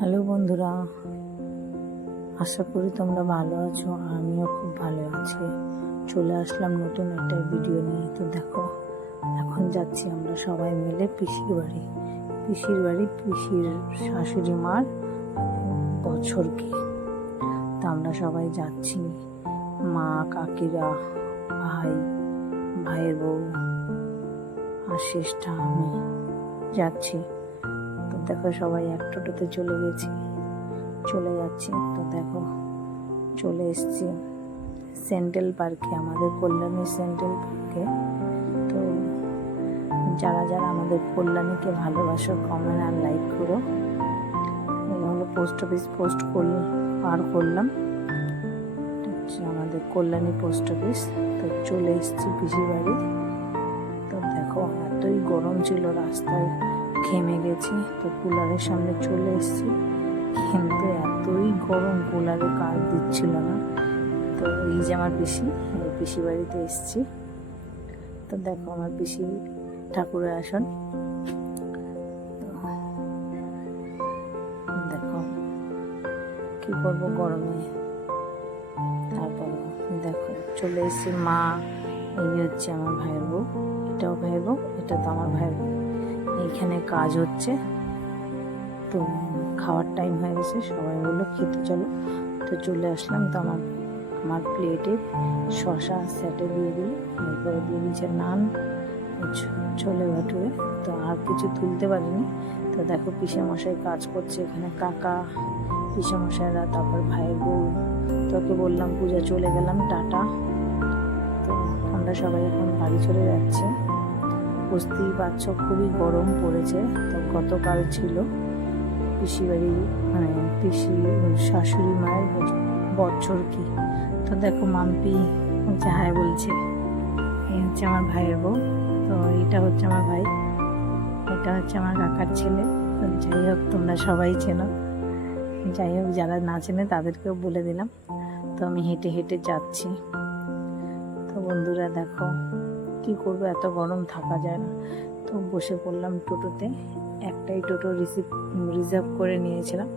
Hello বন্ধুরা, আশা করি তোমরা ভালো আছো, আমিও খুব ভালো আছি। চলে আসলাম নতুন একটা ভিডিও নিয়ে। তো দেখো, এখন যাচ্ছি আমরা সবাই মিলে পিসির বাড়ি। পিসির বাড়ি পিসির শাশুড়ি মার বছর কি তো আমরা সবাই যাচ্ছি। মা, কাকিরা, ভাই, ভাইয়ের বউ, আর শেষটা আমি যাচ্ছি। তো দেখো সবাই এক টোটোতে চলে গেছি। চলে যাচ্ছি। তো দেখো, চলে এসেছি সেন্ট্রাল পার্কে, আমাদের কল্যাণী সেন্ট্রাল পার্কে। তো যারা যারা আমাদের কল্যাণীকে ভালোবাসো কমেন্ট আর লাইক করো। এই হলো পোস্ট অফিস পোস্ট করল পার করলাম। আমাদের কল্যাণী পোস্ট অফিস তো চলে এসেছি পিসির বাড়ি তো দেখো, এতই গরম ছিল রাস্তায়। ঘেমে গেছি, তো কুলারের সামনে চলে এসেছি। কিন্তু এতই গরম, কুলারে কাজ দিচ্ছিল না। তো এই যে আমার পিসি পিসি বাড়িতে এসেছি। তো দেখো আমার পিসি ঠাকুরের আসন। দেখো কি করব গরমে। তারপর দেখো চলে এসেছি মা, এই হচ্ছে আমার ভাইয়ের বউ। এটাও ভাইয়ের বউ, এটা তো আমার ভাইয়ের বউ। এইখানে কাজ হচ্ছে। তো খাওয়ার টাইম হয়ে গেছে, সবাই বলল, খেতে চলো। তো চলে আসলাম। তো আমার আমার প্লেটে শশা স্যাটে দিয়ে দিল। এরপরে দিয়ে দিয়েছে নান। ছোলে ভাটুরে তো আর কিছু তুলতে পারিনি। তো দেখো মশাই কাজ করছে এখানে, কাকা মশাইরা তারপর ভাইয়ের বউ। তোকে বললাম, পূজা, চলে গেলাম, টাটা। তো আমরা সবাই এখন বাড়ি চলে যাচ্ছি। বুঝতেই পারছ, খুবই গরম পড়েছে। তো গতকাল ছিল পিসি বাড়ি মানে পিসি শাশুড়ি মায়ের বছ- বছর কি তো দেখো মাম্পি হচ্ছে হায় বলছে এই হচ্ছে আমার ভাইয়ের বউ। তো এটা হচ্ছে আমার ভাই, এটা হচ্ছে আমার কাকার ছেলে। তো যাই হোক, তোমরা সবাই চেনো। যাই হোক, যারা না চেনে তাদেরকেও বলে দিলাম। তো আমি হেঁটে হেঁটে যাচ্ছি। তো বন্ধুরা দেখো কি করব? এত গরম থাকা যায় না। তো বসে পড়লাম টোটোতে। একটাই টোটো রিসিভ রিজার্ভ করে নিয়েছিলাম।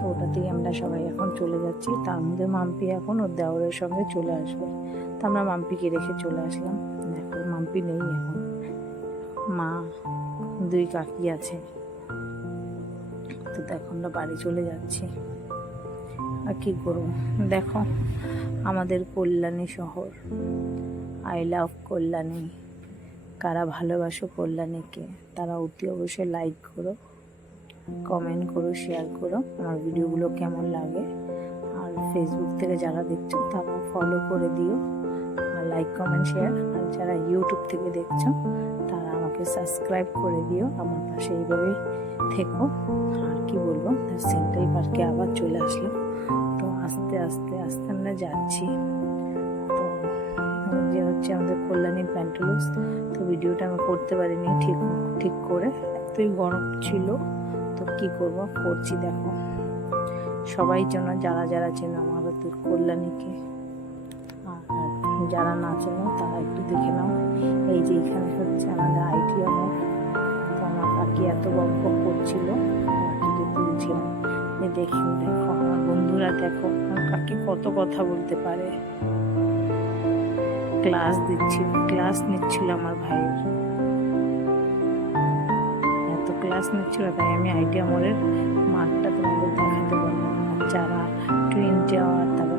তো ওটাতেই আমরা সবাই এখন চলে যাচ্ছি। তার মধ্যে মাম্পি এখন ওর দেওরের সঙ্গে চলে আসবে। তো আমরা মাম্পিকে রেখে চলে আসলাম। দেখো, মাম্পি নেই এখন। মা, দুই কাকি আছে। তো দেখো, আমরা বাড়ি চলে যাচ্ছি। আর কি করব? দেখো, আমাদের কল্যাণী শহর। I love Kalyani. কারা ভালোবাসো কল্যাণীকে, তারা অতি অবশ্যই লাইক করো কমেন্ট করো শেয়ার করো। আমার ভিডিওগুলো কেমন লাগে? আর ফেসবুক থেকে যারা দেখছ তারা ফলো করে দিও। আর লাইক কমেন্ট শেয়ার আর যারা ইউটিউব থেকে দেখছ, তারা আমাকে সাবস্ক্রাইব করে দিও। আমার পাশে এইভাবেই থেকো। আর কি বলব সেন্ট্রাল পার্কে আবার চলে আসলাম। তো আস্তে আস্তে আস্তে আমরা যাচ্ছি। যে হচ্ছে আমাদের কল্যাণী প্যান্টালুস তো ভিডিওটা আমি করতে পারিনি ঠিক ঠিক করে। এতই গরম ছিল, তো কি করব? করছি দেখো। সবাই যেন, যারা যারা চেনে আমাদের কল্যাণীকে, আর যারা না চেনে, তারা একটু দেখে নাও। এই যে এখানে হচ্ছে আমাদের আইটিএমের তো আমার কাকি এত গল্প করছিল কাকিকে তুলছিলাম যে দেখি, দেখো, আমার বন্ধুরা দেখো, আমার কাকি কত কথা বলতে পারে। ক্লাস দিচ্ছিল ক্লাস নিচ্ছিল আমার ভাইয়ের এত ক্লাস নিচ্ছিল, তাই আমি আইডিয়া মোড়ের মাঠটা তোমাদের দেখাতে পারলাম। যারা টুইন টাওয়ার তারপর